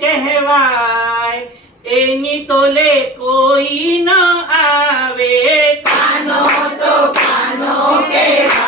કહેવાય એની તોલે કોઈ ન આવે. કાનો તો કાનો કહેવાય.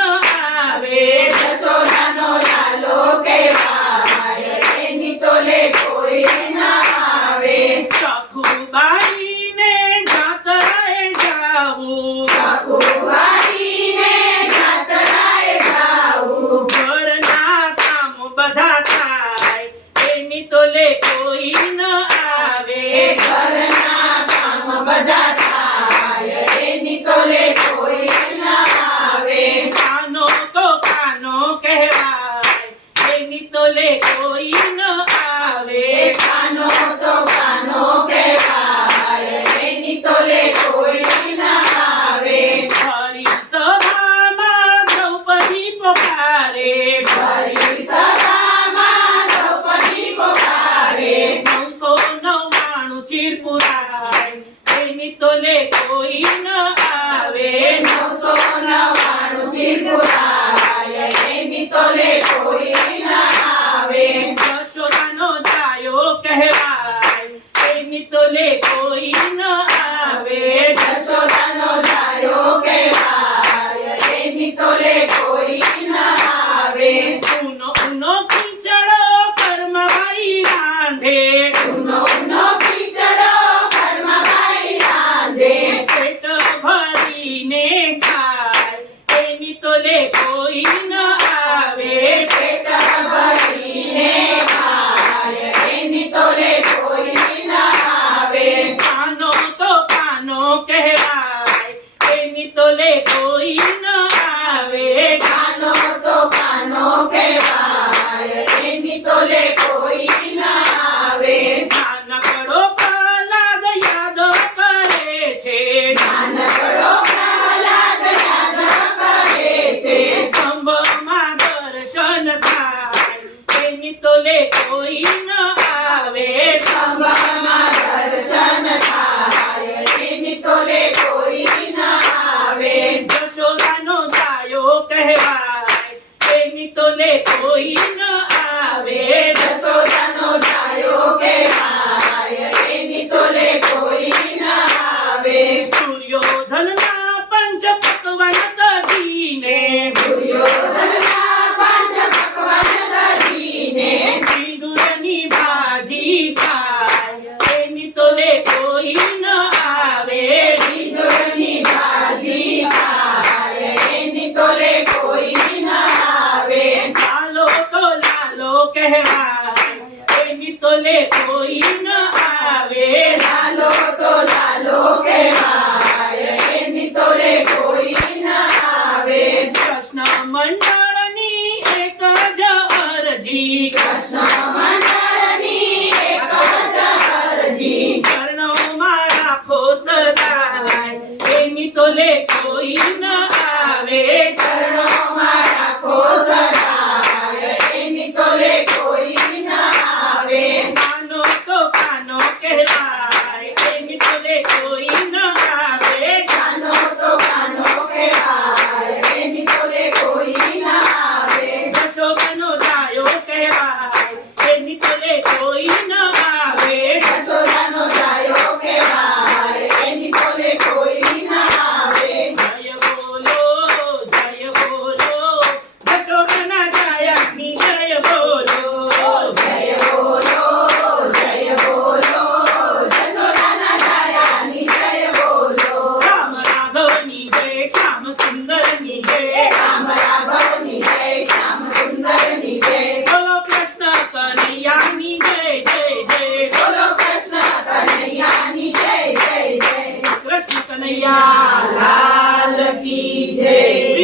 carro. ચીરપુરાય જેની તો લે કોઈ ન આવે નો સોના little કહેવાય. એની તો લે કોઈ ન આવે. લાલો તો લાલો કહેવાય. એની તો લે કોઈ ન આવે. કૃષ્ણ મંડળની એક જ અરજી. કૃષ્ણ મંડળની એક જ અરજી. કર્ણોમાં રાખો સદાય. એની તો લે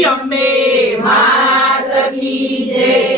અંબે માત કી જય.